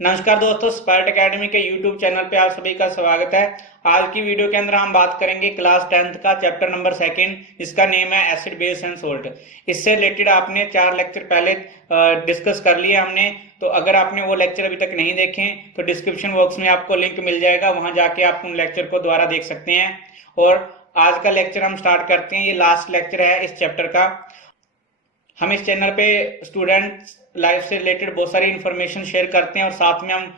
नमस्कार दोस्तों, स्पार्ट एकेडमी के यूट्यूब चैनल पे आप सभी का स्वागत है। आज की वीडियो के अंदर हम बात करेंगे क्लास 10th का चैप्टर नंबर 2, जिसका नेम है एसिड बेस एंड सोल्ट। इससे रिलेटेड आपने 4 लेक्चर पहले डिस्कस कर लिए हमने। तो अगर आपने वो लेक्चर अभी तक नहीं देखे तो डिस्क्रिप्शन बॉक्स में आपको लिंक मिल जाएगा, वहां जाके आप उन लेक्चर को दोबारा देख सकते हैं। और आज का लेक्चर हम स्टार्ट करते हैं। ये लास्ट लेक्चर है इस चैप्टर का। हम इस चैनल पे स्टूडेंट्स लाइफ से रिलेटेड बहुत सारी इंफॉर्मेशन शेयर करते हैं और साथ में हम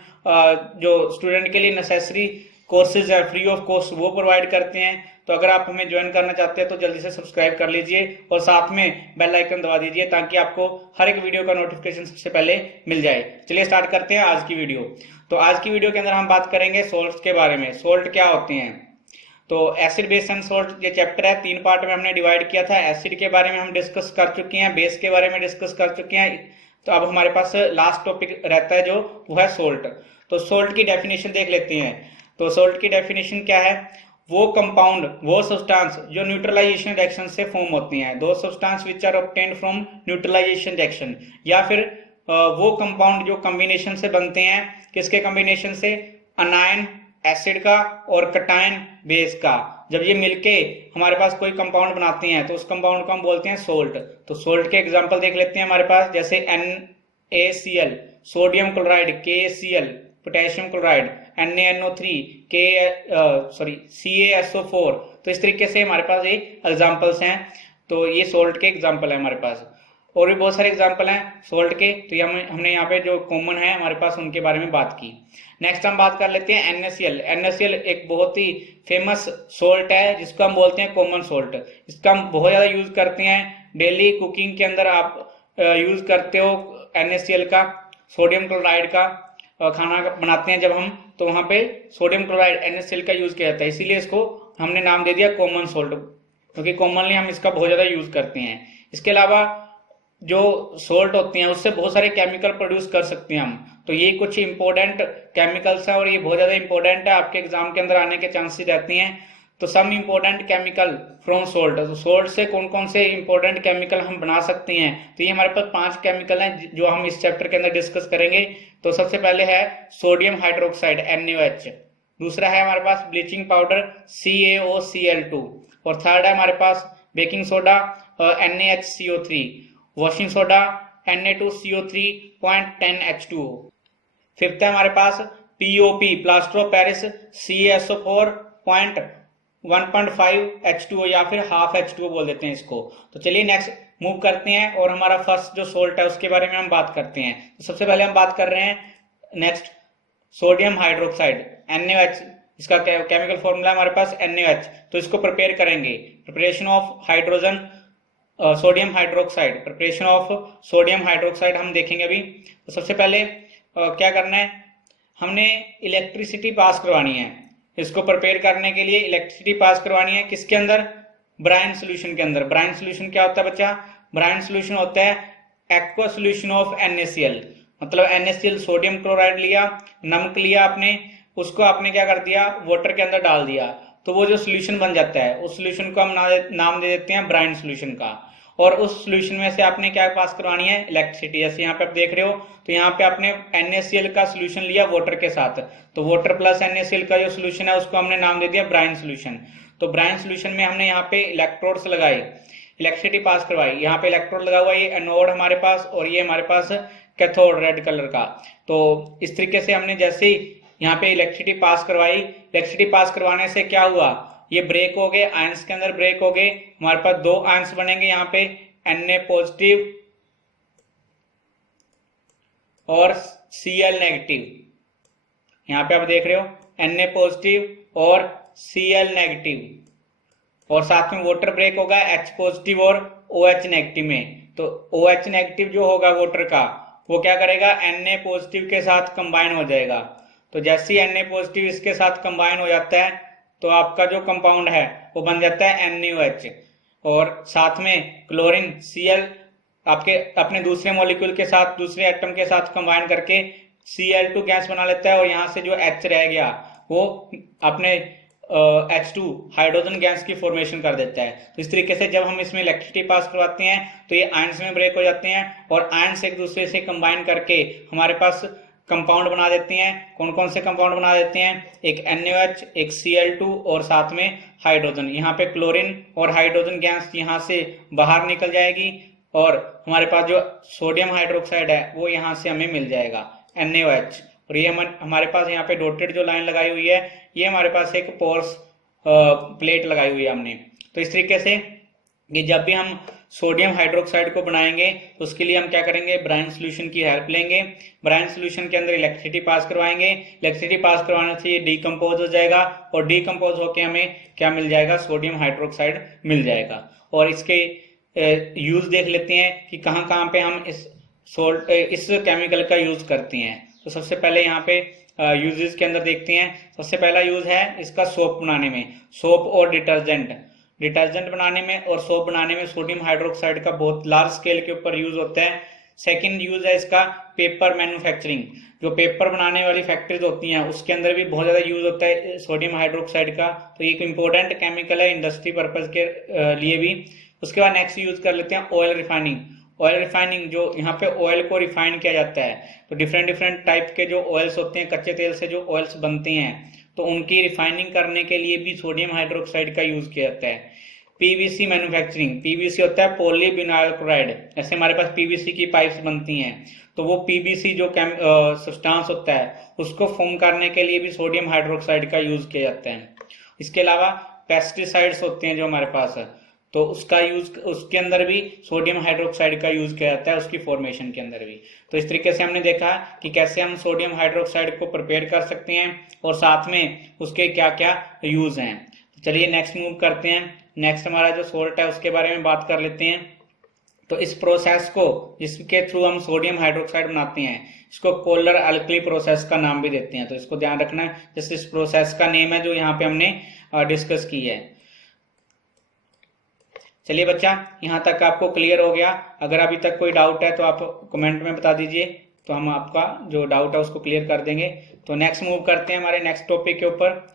जो स्टूडेंट के लिए नेसेसरी कोर्सेज है फ्री ऑफ कॉस्ट वो प्रोवाइड करते हैं। तो अगर आप हमें ज्वाइन करना चाहते हैं तो जल्दी से सब्सक्राइब कर लीजिए और साथ में बेल आइकन दबा दीजिए ताकि आपको हर एक वीडियो का नोटिफिकेशन सबसे पहले मिल जाए। चलिए स्टार्ट करते हैं आज की वीडियो। तो आज की वीडियो के अंदर हम बात करेंगे सोल्ट्स के बारे में। सोल्ट क्या होते हैं? तो एसिड बेस एंड सोल्ट ये चैप्टर है, 3 पार्ट में हमने डिवाइड किया था। एसिड के बारे में हम डिस्कस कर चुके हैं, बेस के बारे में डिस्कस कर चुके हैं। तो अब हमारे पास लास्ट टॉपिक रहता है जो वो है सोल्ट। तो सोल्ट की डेफिनेशन देख लेते हैं। तो सोल्ट की डेफिनेशन क्या है? वो कंपाउंड, वो सब्सटेंस जो न्यूट्रलाइजेशन रिएक्शन से फॉर्म होती हैं। दो substance which are obtained from neutralisation reaction, या फिर वो कंपाउंड जो कॉम्बिनेशन से बनते हैं। किसके कॉम्बिनेशन से? अनायन एसिड का और कटायन बेस का। जब ये मिलके हमारे पास कोई कंपाउंड बनाते हैं तो उस कंपाउंड को हम बोलते हैं सोल्ट। तो सोल्ट के एग्जांपल देख लेते हैं हमारे पास, जैसे NaCl, sodium chloride, KCl, potassium chloride, NaNO3, CaSO4। तो इस तरीके से हमारे पास ये एग्जांपल्स हैं। तो ये सोल्ट के एग्जांपल है हमारे पास। और भी बहुत सारे एग्जांपल हैं सोल्ट के। तो ये हमने यहाँ पे जो कॉमन है हमारे पास उनके बारे में बात की। नेक्स्ट हम बात कर लेते हैं NaCl। NaCl एक बहुत ही फेमस सोल्ट है जिसको हम बोलते हैं कॉमन सोल्ट। इसका हम बहुत ज्यादा यूज करते हैं। डेली कुकिंग के अंदर आप यूज करते हो NaCl का। सोडियम क्लोराइड का खाना बनाते हैं जब हम, तो वहां पे सोडियम क्लोराइड NaCl का यूज किया जाता है, इसीलिए इसको हमने नाम दे दिया कॉमन सोल्ट, क्योंकि कॉमनली हम इसका बहुत ज्यादा यूज करते हैं। इसके अलावा जो सोल्ट होती हैं उससे बहुत सारे केमिकल प्रोड्यूस कर सकते हैं हम। तो ये कुछ इंपॉर्टेंट केमिकल्स हैं और ये बहुत ज्यादा इंपॉर्टेंट है, आपके एग्जाम के अंदर आने के चांसेस रहते हैं। तो some important chemical from salt. तो सोल्ट से कौन कौन से इंपॉर्टेंट केमिकल हम बना सकते हैं? तो ये हमारे पास 5 केमिकल हैं जो हम इस चैप्टर के अंदर डिस्कस करेंगे। तो सबसे पहले है सोडियम हाइड्रोक्साइड NaOH। दूसरा है हमारे पास ब्लीचिंग पाउडर CaOCl2। और थर्ड है हमारे पास baking soda NaHCO3। Washing soda Na2CO3.10H2O। Fifth है हमारे पास POP plaster of Paris CaSO4.1.5H2O या फिर हाफ H2O बोल देते हैं इसको। तो चलिए नेक्स्ट मूव करते हैं और हमारा फर्स्ट जो सोल्ट है उसके बारे में हम बात करते हैं। तो सबसे पहले हम बात कर रहे हैं नेक्स्ट सोडियम हाइड्रोक्साइड NaOH। इसका केमिकल फॉर्मूला हमारे पास NaOH। तो इसको प्रिपेयर करेंगे। Preparation of hydrogen sodium hydroxide, preparation of sodium hydroxide हम देखेंगे अभी। तो सबसे पहले क्या करना है, हमने इलेक्ट्रिसिटी पास करवानी है। इसको प्रिपेयर करने के लिए इलेक्ट्रिसिटी पास करवानी है किसके अंदर? ब्राइन सोल्यूशन के अंदर। ब्राइन सोल्यूशन क्या होता है बच्चा? ब्राइन सोल्यूशन होता है एक्वा सोल्यूशन ऑफ NaCl। मतलब NaCl सोडियम क्लोराइड लिया, नमक लिया आपने, उसको आपने क्या कर दिया? वाटर के अंदर डाल दिया। तो वो जो सोल्यूशन बन जाता है उस सोल्यूशन को हम नाम दे देते हैं ब्राइन सोल्यूशन का। और उस सोल्यूशन में से आपने क्या पास करवानी है? इलेक्ट्रिसिटी। जैसे यहाँ पे आप देख रहे हो, तो यहाँ पे आपने NaCl का सोल्यूशन लिया वाटर के साथ। तो वाटर प्लस NaCl का जो सोल्यूशन है उसको हमने नाम दे दिया ब्राइन सोल्यूशन। तो ब्राइन सोल्यूशन में हमने यहाँ पे इलेक्ट्रोड्स लगाई, इलेक्ट्रिसिटी पास करवाई। यहाँ पे इलेक्ट्रोड लगा हुआ है, ये एनोड हमारे पास, और ये हमारे पास कैथोड रेड कलर का। तो इस तरीके से हमने जैसे ही यहाँ पे इलेक्ट्रिसिटी पास करवाई, इलेक्ट्रिसिटी पास करवाने से क्या हुआ? ये ब्रेक हो गए, आयंस के अंदर ब्रेक हो गए। हमारे पास 2 आयंस बनेंगे यहाँ पे, Na पॉजिटिव और Cl नेगेटिव। यहाँ पे आप देख रहे हो Na पॉजिटिव और Cl नेगेटिव। और साथ में वाटर ब्रेक होगा H पॉजिटिव और OH नेगेटिव में। तो OH नेगेटिव जो होगा वाटर का, वो क्या करेगा? Na पॉजिटिव के साथ कंबाइन हो जाएगा। तो जैसे ही Na पॉजिटिव इसके साथ कंबाइन हो जाता है तो आपका जो कंपाउंड है वो बन जाता है NaOH। और साथ में क्लोरीन Cl आपके अपने दूसरे मॉलिक्यूल के साथ, दूसरे एटम के साथ कंबाइन करके Cl2 गैस बना लेता है, और यहाँ से जो H रह गया वो अपने H2 हाइड्रोजन गैस की फॉर्मेशन कर देता है। तो इस तरीके से जब हम इसमें इलेक्ट्रिसिटी पास करवाते हैं तो ये आयंस में ब्रेक हो जाते हैं और आयंस एक दूसरे से कंबाइन करके हमारे पास कंपाउंड बना देते हैं। कौन कौन से कंपाउंड बना देते हैं? एक NaOH, एक Cl2 और साथ में हाइड्रोजन। यहाँ पे क्लोरीन और हाइड्रोजन गैस यहाँ से बाहर निकल जाएगी और हमारे पास जो सोडियम हाइड्रोक्साइड है वो यहाँ से हमें मिल जाएगा NaOH। और ये हमारे पास यहाँ पे डॉटेड जो लाइन लगाई हुई है ये हमारे पास एक पोर्स प्लेट लगाई हुई है हमने। तो इस तरीके से कि जब भी हम सोडियम हाइड्रोक्साइड को बनाएंगे तो उसके लिए हम क्या करेंगे? ब्राइन सोल्यूशन की हेल्प लेंगे। ब्राइन सोल्यूशन के अंदर इलेक्ट्रिसिटी पास करवाएंगे। इलेक्ट्रिसिटी पास करवाने से ये डीकम्पोज हो जाएगा और डीकम्पोज होके हमें क्या मिल जाएगा? सोडियम हाइड्रोक्साइड मिल जाएगा। और इसके यूज देख लेते हैं कि कहाँ कहाँ पे हम इस केमिकल का यूज करते हैं। तो सबसे पहले यहाँ पे यूजेस के अंदर देखते हैं। सबसे पहला यूज है इसका सोप बनाने में, सोप और डिटर्जेंट बनाने में और सोप बनाने में सोडियम हाइड्रोक्साइड का बहुत लार्ज स्केल के ऊपर यूज होता है। सेकंड यूज है इसका पेपर मैन्युफैक्चरिंग। जो पेपर बनाने वाली फैक्ट्रीज होती हैं उसके अंदर भी बहुत ज्यादा यूज होता है सोडियम हाइड्रोक्साइड का। तो ये एक इंपॉर्टेंट केमिकल है इंडस्ट्री पर्पज के लिए भी। उसके बाद नेक्स्ट यूज कर लेते हैं ऑयल रिफाइनिंग। जो यहाँ पे ऑयल को रिफाइन किया जाता है तो डिफरेंट टाइप के जो ऑयल्स होते हैं, कच्चे तेल से जो ऑयल्स बनते हैं तो उनकी रिफाइनिंग करने के लिए भी सोडियम हाइड्रोक्साइड का यूज किया जाता है। पीवीसी मैन्युफैक्चरिंग, पीवीसी होता है पॉलीविनाइल क्लोराइड। ऐसे हमारे पास पीवीसी की पाइप्स बनती हैं तो वो पीवीसी जो सब्सटेंस होता है उसको फॉर्म करने के लिए भी सोडियम हाइड्रोक्साइड का यूज किया जाता है। इसके अलावा पेस्टिसाइड्स होते हैं जो हमारे पास है तो उसका यूज, उसके अंदर भी सोडियम हाइड्रोक्साइड का यूज किया जाता है उसकी फॉर्मेशन के अंदर भी। तो इस तरीके से हमने देखा कि कैसे हम सोडियम हाइड्रोक्साइड को प्रिपेयर कर सकते हैं और साथ में उसके क्या क्या यूज हैं। तो चलिए नेक्स्ट मूव करते हैं। नेक्स्ट हमारा जो सोल्ट है उसके बारे में बात कर लेते हैं। तो इस प्रोसेस को जिसके थ्रू हम सोडियम हाइड्रोक्साइड बनाते हैं इसको पोलर अल्कली प्रोसेस का नाम भी देते हैं। तो इसको ध्यान रखना है, जैसे इस प्रोसेस का नेम है जो यहाँ पे हमने डिस्कस की है। चलिए बच्चा, यहाँ तक आपको क्लियर हो गया। अगर अभी तक कोई डाउट है तो आप कमेंट में बता दीजिए तो हम आपका जो डाउट है उसको क्लियर कर देंगे। तो नेक्स्ट मूव करते हैं हमारे नेक्स्ट टॉपिक के ऊपर।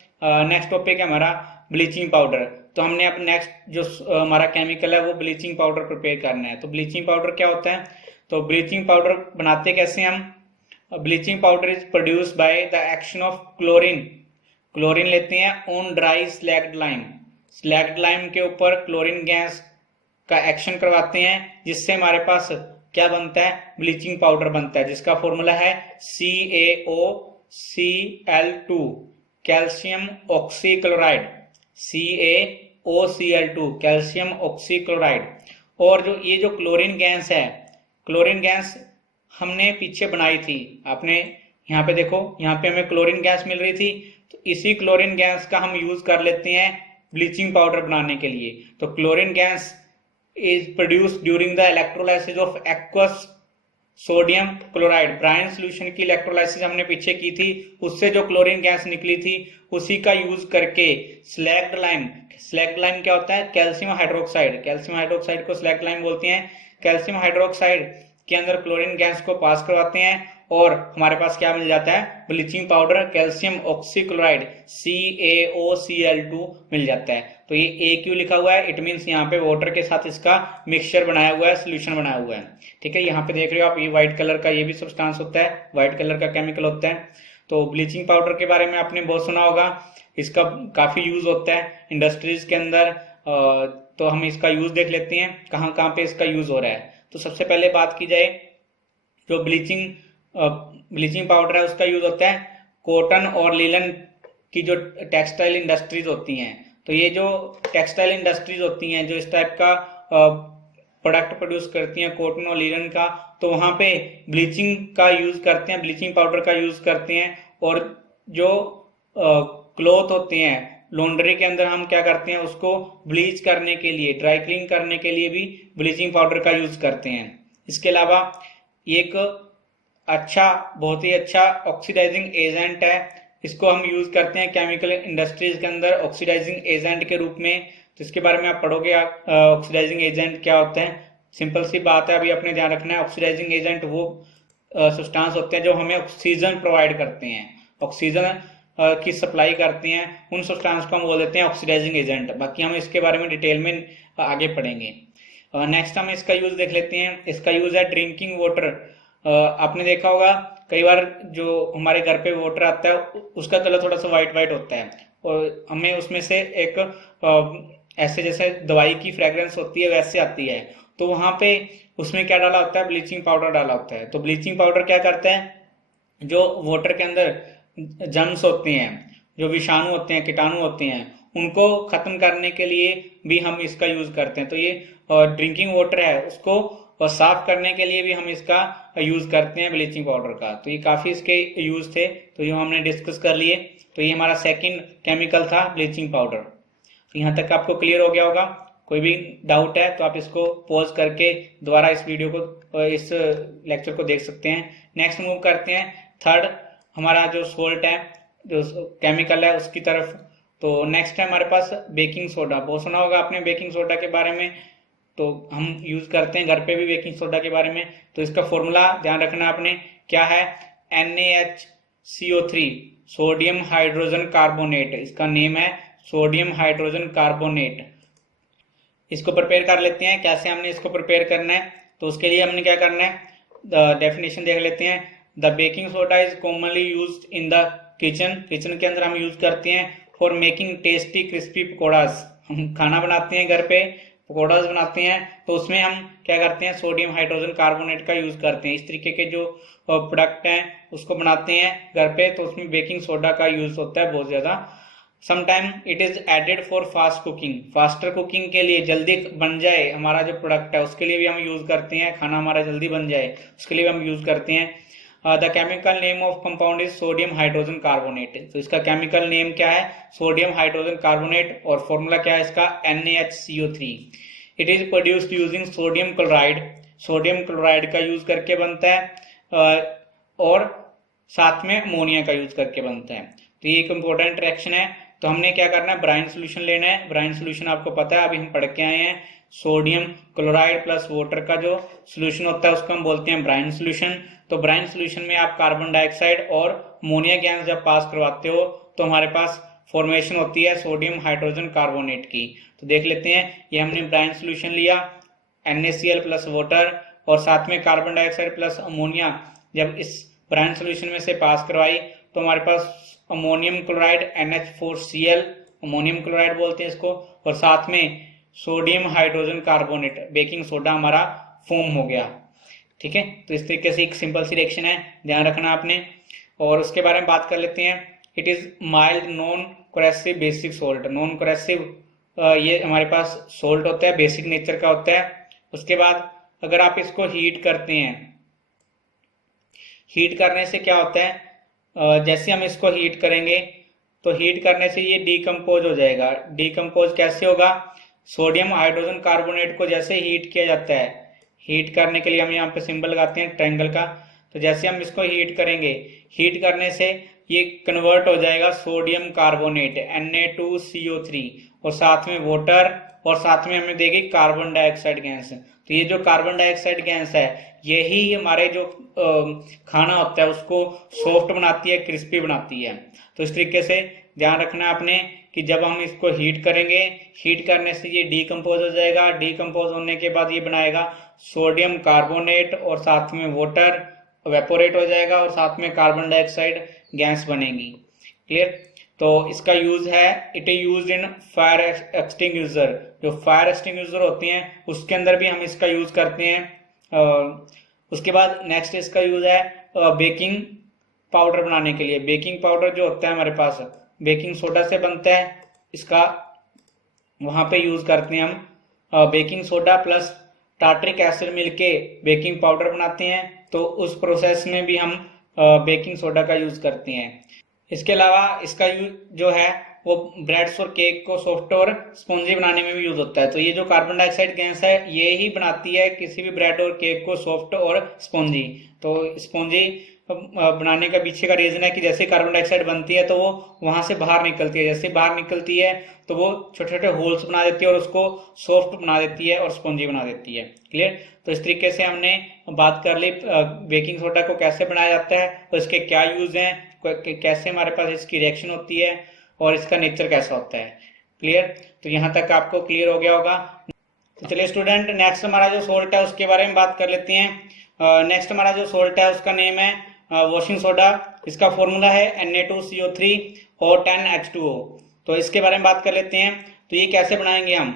नेक्स्ट टॉपिक है हमारा ब्लीचिंग पाउडर। तो हमने अब नेक्स्ट जो हमारा केमिकल है वो ब्लीचिंग पाउडर प्रिपेयर करना है। तो ब्लीचिंग पाउडर क्या होता है? तो ब्लीचिंग पाउडर बनाते कैसे हम? Bleaching powder is produce by the action of chlorine लेते हैं ऑन ड्राई स्लैग्ड लाइम के ऊपर क्लोरीन गैस का एक्शन करवाते हैं जिससे हमारे पास क्या बनता है? ब्लीचिंग पाउडर बनता है जिसका फॉर्मूला है CaOCl2 calcium oxychloride, CaOCl2 calcium oxychloride. और जो ये जो क्लोरीन गैस है, क्लोरीन गैस हमने पीछे बनाई थी। आपने यहाँ पे देखो, यहाँ पे हमें क्लोरीन गैस मिल रही थी तो इसी क्लोरीन गैस का हम यूज कर लेते हैं ब्लीचिंग पाउडर बनाने के लिए। तो chlorine gas is produced during the electrolysis of aqueous sodium chloride. Brine solution की इलेक्ट्रोलाइसिस हमने पीछे की थी, उससे जो क्लोरीन गैस निकली थी उसी का यूज करके स्लैग्ड लाइम क्या होता है? कैल्शियम हाइड्रोक्साइड को स्लैग्ड लाइम बोलते हैं। कैल्शियम हाइड्रोक्साइड के अंदर क्लोरीन गैस को पास करवाते हैं और हमारे पास क्या मिल जाता है? Bleaching powder calcium oxychloride CaOCl2 मिल जाता है। तो ये AQ लिखा हुआ है, इट मीन्स यहाँ पे वाटर के साथ इसका मिक्सचर बनाया हुआ है, सोल्यूशन बनाया हुआ है। ठीक है, यहाँ पे देख रहे हो आप, ये व्हाइट कलर का ये भी सब्सटेंस होता है, व्हाइट कलर का केमिकल होता है। तो ब्लीचिंग पाउडर के बारे में आपने बहुत सुना होगा, इसका काफी यूज होता है इंडस्ट्रीज के अंदर। तो हम इसका यूज देख लेते हैं कहाँ कहाँ पे इसका यूज हो रहा है। तो सबसे पहले बात की जाए, जो ब्लीचिंग पाउडर है उसका यूज होता है कॉटन और लिनन की जो टेक्सटाइल इंडस्ट्रीज होती हैं। तो ये जो टेक्सटाइल इंडस्ट्रीज होती हैं जो इस टाइप का प्रोडक्ट प्रोड्यूस करती हैं कॉटन और लिनन का, तो वहां पे ब्लीचिंग का यूज करते हैं, ब्लीचिंग पाउडर का यूज करते हैं। और जो क्लॉथ होते हैं लॉन्ड्री के अंदर हम क्या करते हैं, उसको ब्लीच करने के लिए, ड्राई क्लीन करने के लिए भी ब्लीचिंग पाउडर का यूज करते हैं। इसके अलावा एक बहुत ही अच्छा ऑक्सीडाइजिंग एजेंट है, इसको हम यूज करते हैं केमिकल इंडस्ट्रीज के अंदर ऑक्सीडाइजिंग एजेंट के रूप में। तो इसके बारे में आप पढ़ोगे ऑक्सीडाइजिंग एजेंट क्या होते हैं। सिंपल सी बात है, अभी अपने ध्यान रखना है, ऑक्सीडाइजिंग एजेंट वो सब्सटेंस होते हैं जो हमें ऑक्सीजन प्रोवाइड करते हैं, ऑक्सीजन की सप्लाई करते हैं, उन सब्सटेंस को हम बोल देते हैं ऑक्सीडाइजिंग एजेंट। बाकी हम इसके बारे में डिटेल में आगे पढ़ेंगे। नेक्स्ट हम इसका यूज देख लेते हैं। इसका यूज है ड्रिंकिंग वाटर। आपने देखा होगा कई बार जो हमारे घर पे वाटर आता है उसका कलर थोड़ा सा व्हाइट व्हाइट होता है, और हमें उसमें से एक ऐसे जैसे दवाई की फ्रेग्रेंस होती है वैसे आती है, तो वहां पे उसमें क्या डाला होता है, ब्लीचिंग पाउडर डाला होता है। तो ब्लीचिंग पाउडर क्या करता है, जो वाटर के अंदर जर्म्स होते हैं, जो विषाणु होते हैं, कीटाणु होते हैं, उनको खत्म करने के लिए भी हम इसका यूज करते हैं। तो ये ड्रिंकिंग वाटर है उसको साफ करने के लिए भी हम इसका यूज करते हैं ब्लीचिंग पाउडर का। तो ये काफी इसके यूज थे, तो ये हमने डिस्कस कर लिए। तो ये हमारा सेकंड केमिकल था ब्लीचिंग पाउडर। तो यहाँ तक आपको क्लियर हो गया होगा। कोई भी डाउट है तो आप इसको पॉज करके दोबारा इस वीडियो को, इस लेक्चर को देख सकते हैं। नेक्स्ट मूव करते हैं थर्ड हमारा जो सोल्ट है, जो केमिकल है उसकी तरफ। तो नेक्स्ट है हमारे पास बेकिंग सोडा। बहुत सुना होगा आपने बेकिंग सोडा के बारे में, तो हम यूज करते हैं घर पे भी बेकिंग सोडा के बारे में। तो इसका फॉर्मूला ध्यान रखना आपने, क्या है, NaHCO3, सोडियम हाइड्रोजन कार्बोनेट। इसका नेम है सोडियम हाइड्रोजन कार्बोनेट। इसको प्रिपेयर कर लेते हैं। कैसे हमने इसको प्रिपेयर करना है, तो उसके लिए हमने क्या करना है, डेफिनेशन देख लेते हैं। The baking soda is commonly used in the kitchen. Kitchen के अंदर हम यूज करते हैं for making tasty crispy pakoras. हम खाना बनाते हैं घर पे, पकौड़ास बनाते हैं, तो उसमें हम क्या करते हैं, सोडियम हाइड्रोजन कार्बोनेट का यूज करते हैं। इस तरीके के जो प्रोडक्ट हैं उसको बनाते हैं घर पे, तो उसमें बेकिंग सोडा का यूज होता है बहुत ज्यादा। Sometime it is added for fast cooking, faster cooking के लिए, जल्दी बन जाए हमारा जो प्रोडक्ट है उसके लिए भी हम यूज करते हैं। खाना हमारा जल्दी बन जाए उसके लिए भी हम यूज करते हैं। The chemical name of compound is sodium hydrogen carbonate. तो इसका केमिकल नेम क्या है, सोडियम हाइड्रोजन कार्बोनेट, और फॉर्मूला क्या है इसका, NaHCO3। It is produced using sodium chloride. Sodium chloride का यूज करके बनता है, और साथ में अमोनिया का यूज करके बनता है। तो ये एक इंपॉर्टेंट रिएक्शन है। तो हमने क्या करना है, ब्राइन सोल्यूशन लेना है। ब्राइन सोल्यूशन आपको पता है, अभी हम पढ़ के आए हैं। सोडियम क्लोराइड प्लस वाटर का जो सोल्यूशन होता है उसको हम बोलते हैं ब्राइन सोल्यूशन। तो ब्राइन सोल्यूशन में आप कार्बन डाइऑक्साइड और अमोनिया गैस जब पास करवाते हो तो हमारे पास फॉर्मेशन होती है सोडियम हाइड्रोजन कार्बोनेट की। तो देख लेते हैं, ये हमने ब्राइन सोल्यूशन लिया, NaCl प्लस वाटर और साथ में कार्बन डाइऑक्साइड प्लस अमोनिया जब इस ब्राइन सोल्यूशन में से पास करवाई तो हमारे पास ammonium chloride NH4Cl, ammonium chloride बोलते हैं इसको, और साथ में sodium hydrogen carbonate, baking soda हमारा फॉर्म हो गया। ठीक है, तो इस तरीके से एक सिंपल सी रिएक्शन है, ध्यान रखना आपने। और उसके बारे में बात कर लेते हैं। It is mild non coercive basic salt. Non coercive ये हमारे पास सोल्ट होता है, बेसिक नेचर का होता है। उसके बाद अगर आप इसको हीट करते हैं, हीट करने से क्या होता है, जैसे हम इसको हीट करेंगे तो हीट करने से ये डीकम्पोज हो जाएगा। डीकम्पोज कैसे होगा, सोडियम हाइड्रोजन कार्बोनेट को जैसे हीट किया जाता है, हीट करने के लिए हम यहाँ पे सिंबल लगाते हैं ट्रायंगल का, तो जैसे हम इसको हीट करेंगे, हीट करने से ये कन्वर्ट हो जाएगा सोडियम कार्बोनेट Na2CO3, और साथ में वाटर, और साथ में हमें देगी कार्बन डाइऑक्साइड गैस। तो ये जो कार्बन डाइऑक्साइड गैस है यही हमारे जो खाना होता है उसको सॉफ्ट बनाती है, क्रिस्पी बनाती है। तो इस तरीके से ध्यान रखना आपने कि जब हम इसको हीट करेंगे, हीट करने से ये डीकम्पोज हो जाएगा, डीकम्पोज होने के बाद ये बनाएगा सोडियम कार्बोनेट और साथ में वाटर वेपोरेट हो जाएगा और साथ में कार्बन डाइऑक्साइड गैस बनेगी। क्लियर। तो इसका यूज है, it is use in fire extinguisher. जो फायर एक्सटिंग्विशर होती हैं उसके अंदर भी हम इसका यूज करते हैं। उसके बाद नेक्स्ट इसका यूज है बेकिंग पाउडर बनाने के लिए। बेकिंग पाउडर जो होता है हमारे पास बेकिंग सोडा से बनता है, इसका वहां पे यूज करते हैं हम। Baking soda plus tartaric acid मिलके बेकिंग पाउडर बनाते हैं, तो उस प्रोसेस में भी हम बेकिंग सोडा का यूज करते हैं। इसके अलावा इसका यूज जो है वो ब्रेड्स और केक को सॉफ्ट और स्पॉन्जी बनाने में भी यूज होता है। तो ये जो कार्बन डाइऑक्साइड गैस है ये ही बनाती है किसी भी ब्रेड और केक को सॉफ्ट और स्पॉन्जी। तो स्पॉन्जी बनाने का पीछे का रीजन है कि जैसे कार्बन डाइऑक्साइड बनती है तो वो वहां से बाहर निकलती है, जैसे बाहर निकलती है तो वो छोटे छोटे होल्स बना देती है और उसको सॉफ्ट बना देती है और स्पॉन्जी बना देती है। क्लियर। तो इस तरीके से हमने बात कर ली बेकिंग सोडा को कैसे बनाया जाता है और इसके क्या यूज हैं, कैसे हमारे पास इसकी रिएक्शन होती है और इसका नेचर कैसा होता है। क्लियर। तो यहाँ तक आपको क्लियर हो गया होगा। तो चलिए स्टूडेंट, नेक्स्ट हमारा जो सोल्ट है उसके बारे में बात कर लेते हैं। नेक्स्ट हमारा जो सोल्ट है उसका नेम है वॉशिंग सोडा, इसका फॉर्मूला है Na2CO3 और 10H2O। तो इसके बारे में बात कर लेते हैं। तो ये कैसे बनाएंगे हम।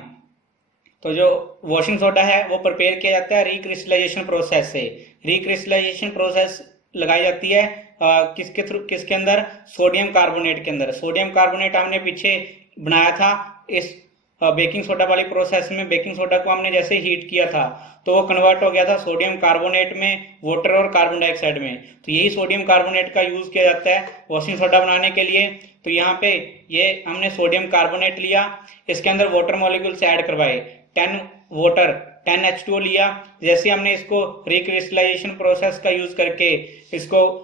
तो जो वॉशिंग सोडा है वो प्रिपेयर किया जाता है रिक्रिस्टलाइजेशन प्रोसेस से। रिक्रिस्टलाइजेशन प्रोसेस लगाई जाती है किसके थ्रू, किसके अंदर, सोडियम कार्बोनेट के अंदर। सोडियम कार्बोनेट हमने पीछे बनाया था इस बेकिंग सोडा वाली प्रोसेस में। बेकिंग सोडा को हमने जैसे हीट किया था तो वो कन्वर्ट हो गया था सोडियम कार्बोनेट में, वाटर और कार्बन डाइऑक्साइड में। तो यही सोडियम कार्बोनेट का यूज किया जाता है वॉशिंग सोडा बनाने के लिए। तो यहाँ पे ये हमने सोडियम कार्बोनेट लिया, इसके अंदर वाटर मॉलिक्यूल्स ऐड करवाए, 10H2O लिया। जैसे हमने इसको रिक्रिस्टलाइजेशन प्रोसेस का यूज करके इसको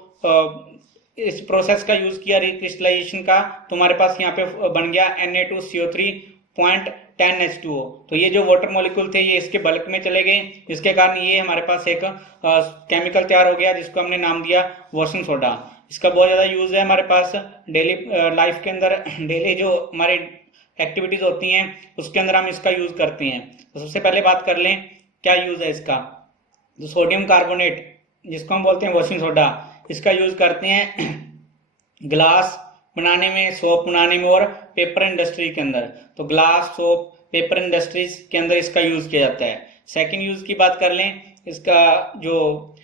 इस प्रोसेस का यूज किया रिक्रिस्टलाइजेशन का, तो हमारे पास यहाँ पे बन गया Na2CO3.10H2O। तो ये जो वाटर मॉलिक्यूल थे ये इसके बल्क में चले गए, जिसके कारण ये हमारे पास एक केमिकल तैयार हो गया जिसको हमने नाम दिया वॉशिंग सोडा। इसका बहुत ज्यादा यूज है हमारे पास डेली लाइफ के अंदर। डेली जो हमारी एक्टिविटीज होती हैं उसके अंदर हम इसका यूज करते हैं। तो सबसे पहले बात कर लें क्या यूज है इसका। तो सोडियम कार्बोनेट जिसको हम बोलते हैं वॉशिंग सोडा, इसका यूज करते हैं ग्लास बनाने में, सोप बनाने में और पेपर इंडस्ट्री के अंदर। तो ग्लास, सोप, पेपर इंडस्ट्रीज के अंदर इसका यूज किया जाता है। सेकेंड यूज की बात कर लें इसका, जो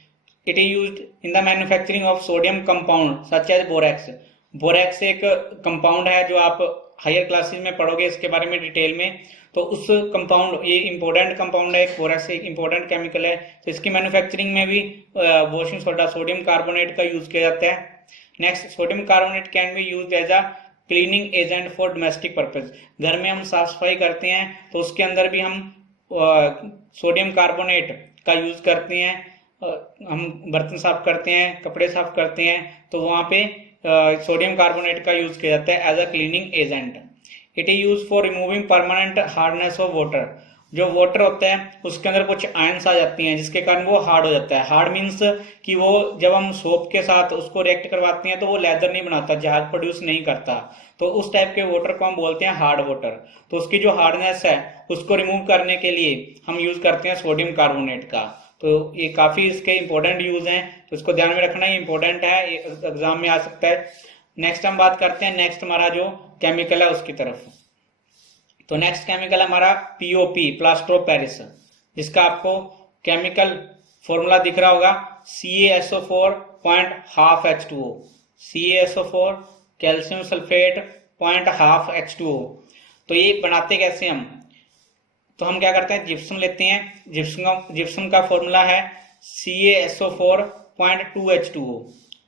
it is used in the manufacturing of sodium compound such as borax. Borax एक कंपाउंड है जो आप हायर क्लासेस में पढ़ोगे इसके बारे में डिटेल में। तो उस कंपाउंड, ये इंपॉर्टेंट कंपाउंड है, बोरेक्स एक इंपॉर्टेंट केमिकल है। तो इसकी मैन्युफैक्चरिंग में भी वॉशिंग सोडा सोडियम कार्बोनेट का यूज किया जाता है। Next, sodium carbonate can be used as a cleaning agent for domestic purpose. घर में हम साफ सफाई करते हैं तो उसके अंदर भी हम सोडियम कार्बोनेट का यूज करते हैं। हम बर्तन साफ करते हैं, कपड़े साफ करते हैं, तो वहां पे सोडियम कार्बोनेट का यूज किया जाता है as a cleaning agent. It is use for removing permanent hardness of water. जो वाटर होता है उसके अंदर कुछ आयंस आ जाती हैं जिसके कारण वो हार्ड हो जाता है। हार्ड मीन्स कि वो जब हम सोप के साथ उसको रिएक्ट करवाते हैं तो वो लेदर नहीं बनाता, जहाज प्रोड्यूस नहीं करता। तो उस टाइप के वाटर को हम बोलते हैं हार्ड वाटर। तो उसकी जो हार्डनेस है उसको रिमूव करने के लिए हम यूज करते हैं सोडियम कार्बोनेट का। तो ये काफी इसके इंपॉर्टेंट यूज हैं, तो इसको ध्यान में रखना, ही इंपॉर्टेंट है, एग्जाम में आ सकता है। नेक्स्ट हम बात करते हैं, नेक्स्ट हमारा जो केमिकल है उसकी तरफ। तो नेक्स्ट केमिकल है हमारा POP, प्लास्टर ऑफ पेरिस, जिसका आपको केमिकल फॉर्मूला दिख रहा होगा CaSO4.12H2O। CaSO4 calcium sulphate 0.12H2O। तो ये बनाते कैसे हम, तो हम क्या करते हैं, जिप्सम लेते हैं। जिप्सम का फॉर्मूला है CaSO4.2H2O।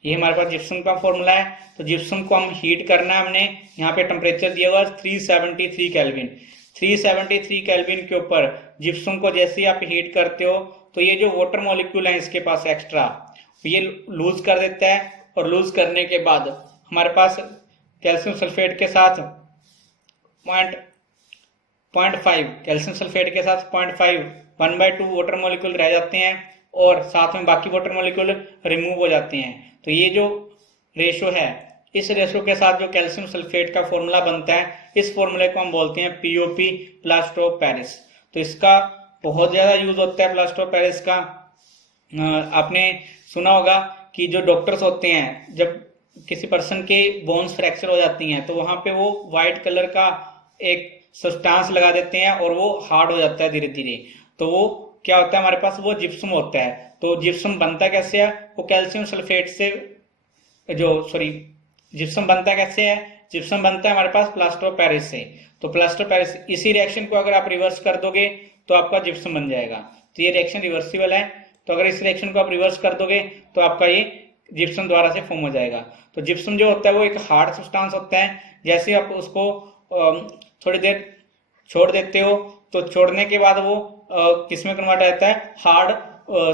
ये हमारे पास जिप्सम का फॉर्मूला है। तो जिप्सम को हम हीट करना है, हमने यहाँ पे टेम्परेचर दिया हुआ 373 केल्विन। 373 केल्विन के ऊपर जिप्सम को जैसे ही आप हीट करते हो तो ये जो वाटर मॉलिक्यूल है इसके पास एक्स्ट्रा, ये लूज कर देता है। और लूज करने के बाद हमारे पास कैल्शियम सल्फेट के साथ 0.5, कैल्शियम सल्फेट के साथ 0.5, 1/2 वाटर मॉलिक्यूल रह जाते हैं और साथ में बाकी वाटर मॉलिक्यूल रिमूव हो जाते हैं। तो ये जो रेशो है, इस रेशो के साथ जो कैल्शियम सल्फेट का फॉर्मूला बनता है, इस फॉर्मूले को हम बोलते हैं POP, प्लास्टर ऑफ पेरिस। तो इसका बहुत ज्यादा यूज होता है प्लास्टर ऑफ पेरिस का। आपने सुना होगा कि जो डॉक्टर्स होते हैं, जब किसी पर्सन के बोन्स फ्रैक्चर हो जाती हैं तो वहां पे वो व्हाइट कलर का एक सब्सटेंस लगा देते हैं और वो हार्ड हो जाता है धीरे धीरे। तो वो क्या होता है, हमारे पास वो जिप्सम होता है। तो जिप्सम बनता कैसे है, वो कैल्शियम सल्फेट से, जिप्सम बनता कैसे है, जिप्सम बनता है हमारे पास प्लास्टर ऑफ पेरिस से। तो प्लास्टर ऑफ पेरिस, इसी रिएक्शन को अगर आप रिवर्स कर दोगे तो आपका जिप्सम बन जाएगा। तो ये रिएक्शन रिवर्सिबल है। तो अगर इस रिएक्शन को आप रिवर्स कर दोगे तो आपका ये जिप्सम द्वारा से फॉर्म हो जाएगा। तो जिप्सम जो होता है वो एक हार्ड सब्सटेंस होता है। जैसे आप उसको थोड़ी देर छोड़ देते हो तो छोड़ने के बाद वो किस में कन्वर्ट हो जाता है, हार्ड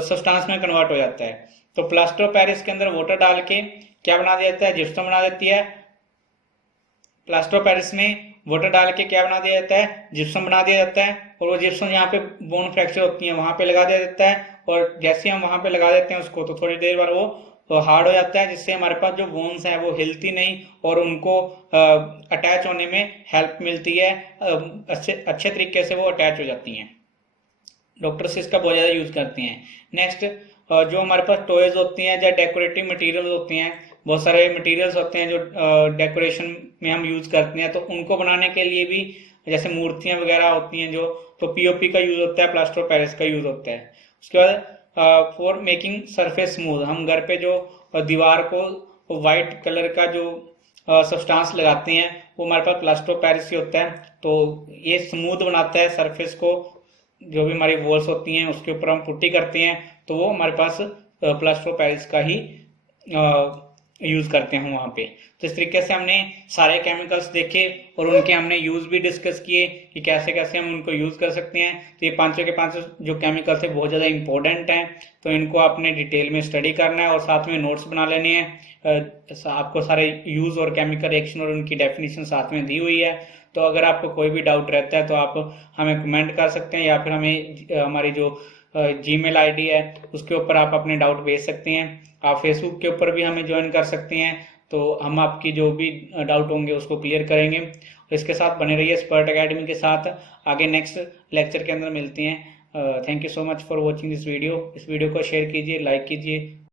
सब्सटेंस में कन्वर्ट हो जाता है। तो प्लास्टर ऑफ पेरिस के अंदर वाटर डाल के क्या बना दिया जाता है, जिप्सम बना देती है। प्लास्टर ऑफ पेरिस में वाटर डाल के क्या बना दिया जाता है, जिप्सम बना दिया जाता है। और वो जिप्सम यहाँ पे बोन फ्रैक्चर होती है वहां पे लगा दिया जाता है। और जैसे हम वहां पे लगा देते हैं उसको, तो थोड़ी देर बाद वो हार्ड हो जाता है, जिससे हमारे पास जो बोन्स हैं वो हिलती नहीं और उनको अटैच होने में हेल्प मिलती है। अच्छे तरीके से वो अटैच हो जाती हैं। डॉक्टर्स इसका बहुत ज्यादा यूज करते हैं। नेक्स्ट, जो हमारे पास टॉयज होती हैं या डेकोरेटिव मटेरियल्स होते हैं, बहुत सारे मटेरियल्स होते हैं जो डेकोरेशन में हम यूज करते हैं, तो उनको बनाने के लिए भी जैसे मूर्तियां वगैरह होती हैं जो, तो पीओपी का यूज होता है, प्लास्टर ऑफ पेरिस का यूज होता है। उसके बाद फॉर मेकिंग सरफेस स्मूथ, हम घर पे जो दीवार को वाइट कलर का जो सब्सटेंस लगाते हैं वो हमारे पास प्लास्टर ऑफ पेरिस ही होता है। तो ये स्मूथ बनाता है सरफेस को, जो भी हमारी वॉल्स होती हैं उसके ऊपर हम पुट्टी करते हैं तो वो हमारे पास प्लास्टर ऑफ पेरिस का ही यूज करते हैं वहां पे। तो इस तरीके से हमने सारे केमिकल्स देखे और उनके हमने यूज भी डिस्कस किए कि कैसे कैसे हम उनको यूज कर सकते हैं। तो ये पांचों के पांचों जो केमिकल्स है बहुत ज्यादा इंपॉर्टेंट हैं, तो इनको आपने डिटेल में स्टडी करना है और साथ में नोट्स बना लेने हैं। आपको सारे यूज और केमिकल रिएक्शन और उनकी डेफिनेशन साथ में दी हुई है। तो अगर आपको कोई भी डाउट रहता है तो आप हमें कमेंट कर सकते हैं या फिर हमें हमारी जो जीमेल आईडी है उसके ऊपर आप अपने डाउट भेज सकते हैं। आप फेसबुक के ऊपर भी हमें ज्वाइन कर सकते हैं, तो हम आपकी जो भी डाउट होंगे उसको क्लियर करेंगे। इसके साथ बने रहिए स्पर्ट एकेडमी के साथ। आगे नेक्स्ट लेक्चर के अंदर मिलते हैं। Thank you so much for watching this video. इस वीडियो को शेयर कीजिए, लाइक कीजिए।